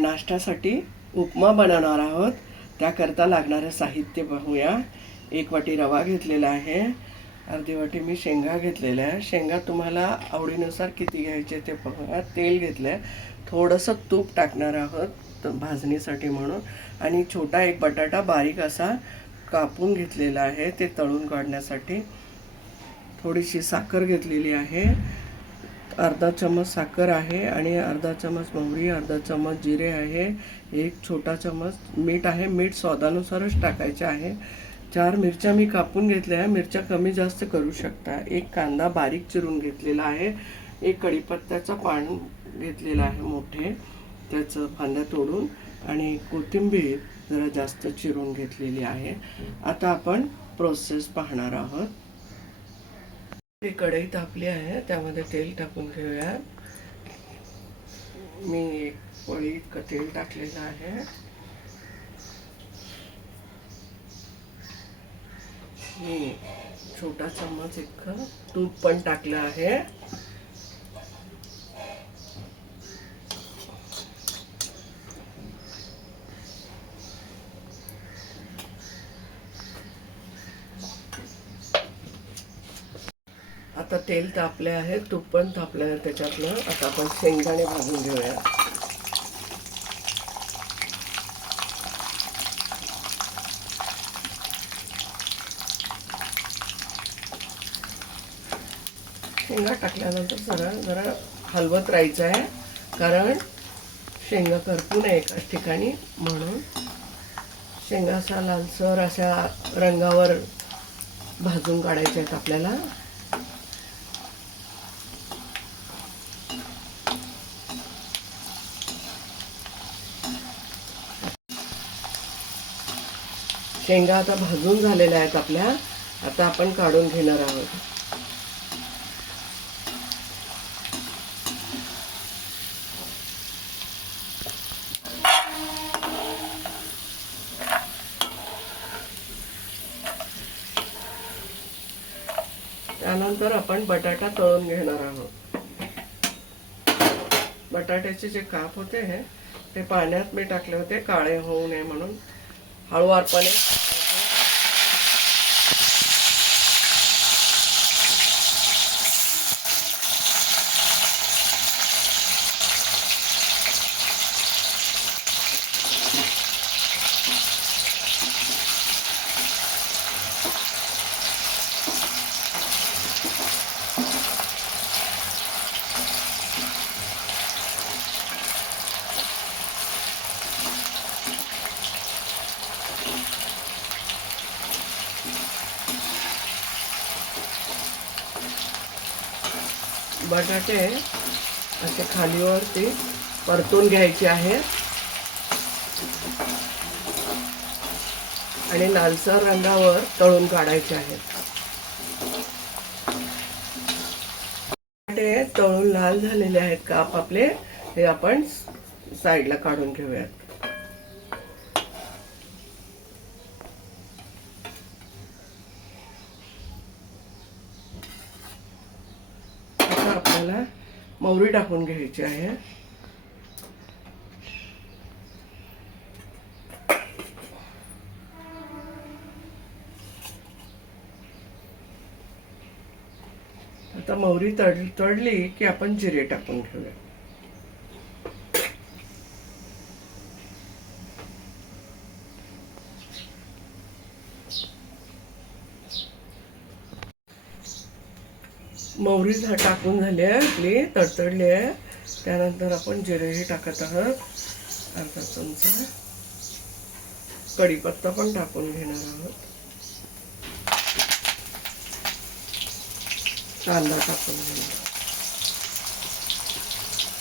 आपण नाश्त्यासाठी उपमा बनवणार आहोत. त्याकरता लागणारे साहित्य पाहूया. 1 वाटी रवा घेतलेला आहे. अर्धी वाटी मी शेंगा घेतलेल्या आहे. शेंगा तुम्हाला आवडीनुसार किती घ्यायचे ते पाहूया. तेल घेतलं आहे. थोडंसं तूप टाकणार आहोत भाजणीसाठी म्हणून. आणि छोटा एक बटाटा बारीक असा कापून घेतलेला आहे ते तळून काढण्यासाठी. थोडीशी साखर घेतलेली आहे. अर्धा चम्मच साखर आहे आणि अर्धा चम्मच मोहरी, अर्धा चम्मच जिरे आहे. 1 छोटा चम्मच मीठ आहे. मीठ स्वादानुसारच टाकायचे आहे. 4 मिरच्या मी कापून घेतल्या आहे. मिरच्या कमी जास्त करू शकता. 1 कांदा बारीक चिरून घेतलेला आहे. 1 कढीपत्त्याचं पान घेतलेलं आहे मोठे, त्याचं फांद्या तोडून. आणि कोथिंबीर जरा जास्त चिरून घेतलेली आहे. आता आपण प्रोसेस पाहणार आहोत. कढई तापली आहे, त्यामध्ये तेल टाकून घेऊया. मी 1 पळी इतकं तेल टाकलेलं आहे. मी छोटा चम्मच इतकं तूप पण टाकलं आहे. आता तेल तापले आहे, तूप पण तापले आहे त्याच्यातलं. आता आपण शेंगदाणे भाजून घेऊया. शेंगा टाकल्यानंतर जरा हलवत राहायचं आहे, कारण शेंगा करपू नये एकाच ठिकाणी, म्हणून. शेंगा असा लालसर अशा रंगावर भाजून काढायच्या आहेत आपल्याला. शेंगा आता भाजून झालेल्या आहेत आपल्या. आता आपण काढून घेणार आहोत. त्यानंतर आपण बटाटा तळून घेणार आहोत. बटाट्याचे जे काप होते ते पाण्यात मी टाकले होते काळे होऊ नये म्हणून. हळूवारपणे बटाटे असे खालीवरती परतून घ्यायचे आहे आणि लालसर रंगावर तळून काढायचे आहेत. बटाटे तळून लाल झालेले आहेत काप आपले, हे आपण साईडला काढून घेऊयात. आपल्याला मोहरी टाकून घ्यायची आहे. आता मोहरी तळली की आपण जिरे टाकून घेऊया. मोहरी टाकून झाली आहे आपली, तडतडली आहे. त्यानंतर आपण जिरेही टाकत आहोत. अर्धा चमचा कढीपत्ता पण टाकून घेणार आहोत. कांदा टाकून घेणार.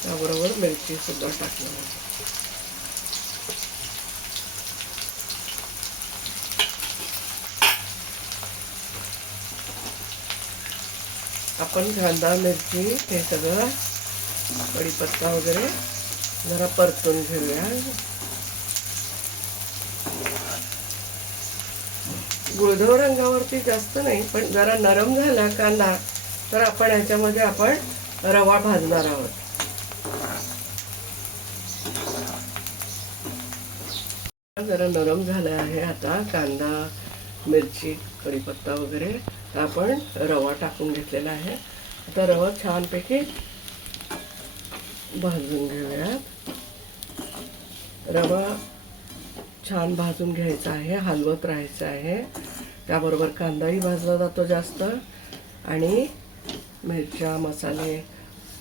त्याबरोबर मिरची सुद्धा टाकणार आहोत. आपण कांदा मिरची हे सगळं कढीपत्ता वगैरे जरा परतून घेऊया. गुळधव रंगावरती जास्त नाही, पण जरा नरम झाला कांदा तर आपण याच्यामध्ये आपण रवा भाजणार आहोत. जरा नरम झाला आहे आता कांदा, मिरची, कढीपत्ता वगैरे. तर आपण रवा टाकून घेतलेला आहे. आता रवा छानपैकी भाजून घेऊयात. रवा छान भाजून घ्यायचा आहे, हलवत राहायचं आहे. त्याबरोबर कांदाही भाजला जातो जास्त आणि मिरच्या, मसाले,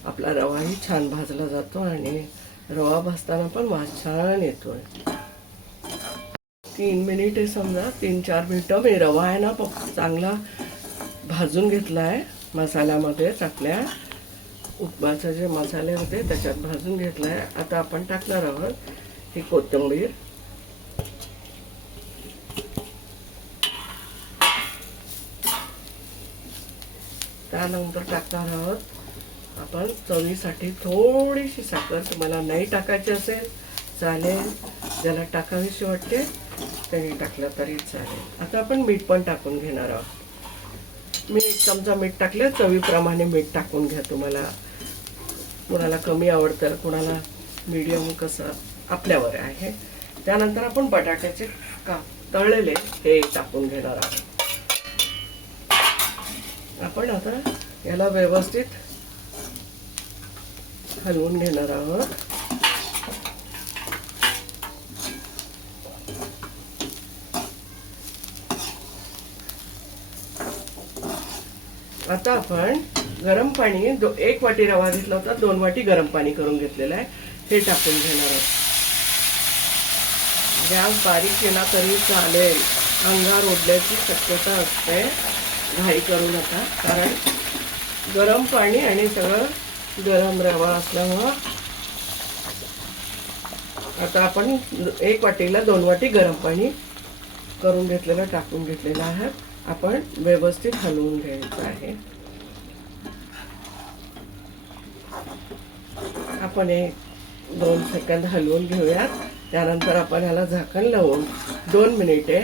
आपला रवाही छान भाजला जातो आणि रवा भाजताना पण वास छान येतोय. 3 मिनिटे समजा 3-4 मिनिटं मी रवा आहे ना चांगला भाजून घेतला आहे मसाल्यामध्येच. आपल्या उपमाचे जे मसाले होते त्याच्यात भाजून घेतला आहे. आता आपण टाकणार आहोत ही कोथिंबीर. त्यानंतर टाकणार आहोत आपण चवीसाठी थोडीशी साखर. तुम्हाला नाही टाकायची असेल चालेल, ज्याला टाकावीशी वाटते त्यांनी टाकलं तरी चालेल. आता आपण मीठ पण टाकून घेणार आहोत. मी 1 चमचा मीठ टाकले. चवीप्रमाणे मीठ टाकून घ्या. तुम्हाला कोणाला कमी आवडतं, कोणाला मीडियम, कसं आपल्यावर आहे. त्यानंतर आपण बटाट्याचे तळलेले हे टाकून घेणार आहोत. आपण आता याला व्यवस्थित हलवून घेणार आहोत. आता आपण गरम पाणी 1 वाटी रवा घेतला होता, 2 वाटी गरम पाणी करून घेतलेलं आहे, हे टाकून घेणार आहोत. गॅस बारीक केला तरी चालेल, अंगार ओढल्याची शक्यता असते. घाई करू नका, कारण गरम पाणी आणि सगळं गरम रवा असल्यामुळं. आता आपण 1 वाटीला 2 वाटी गरम पाणी करून घेतलेलं टाकून घेतलेलं आहे. आपण व्यवस्थित हलवून घ्यायचं आहे. आपण 1-2 सेकंद हलवून घेऊयात. त्यानंतर आपण याला झाकण लावून 2 मिनिटे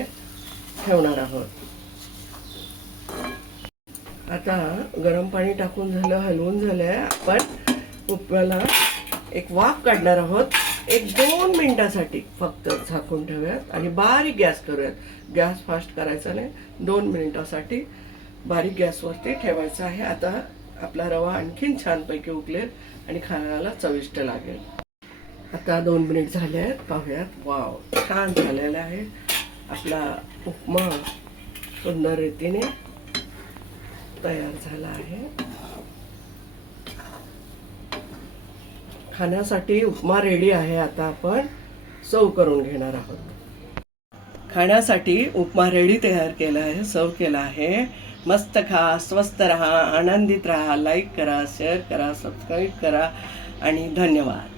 ठेवणार आहोत. आता गरम पाणी टाकून झालं, हलवून झालंय. आपण उपमाला एक वाफ काढणार आहोत. 1-2 मिनिटासाठी फक्त झाकून ठेवूयात आणि बारीक गॅस करूयात. गॅस फास्ट करायचा नाही, 2 मिनिटासाठी बारीक गॅसवरती ठेवायचा आहे. आता आपला रवा आणखीन छानपैकी उकलेल आणि खाण्याला चविष्ट लागेल. आता 2 मिनिट झाले आहेत, पाहूयात. वाव, छान झालेला आहे आपला उपमा. सुंदर रीतीने तयार झाला आहे. खाण्यासाठी उपमा रेडी आहे. आता आपण सर्व करून घेणार आहोत. खाण्यासाठी उपमा रेडी तयार केला आहे, सर्व केला आहे. मस्त खा, स्वस्थ रहा, आनंदित रहा. लाईक करा, शेअर करा, सबस्क्राईब करा आणि धन्यवाद.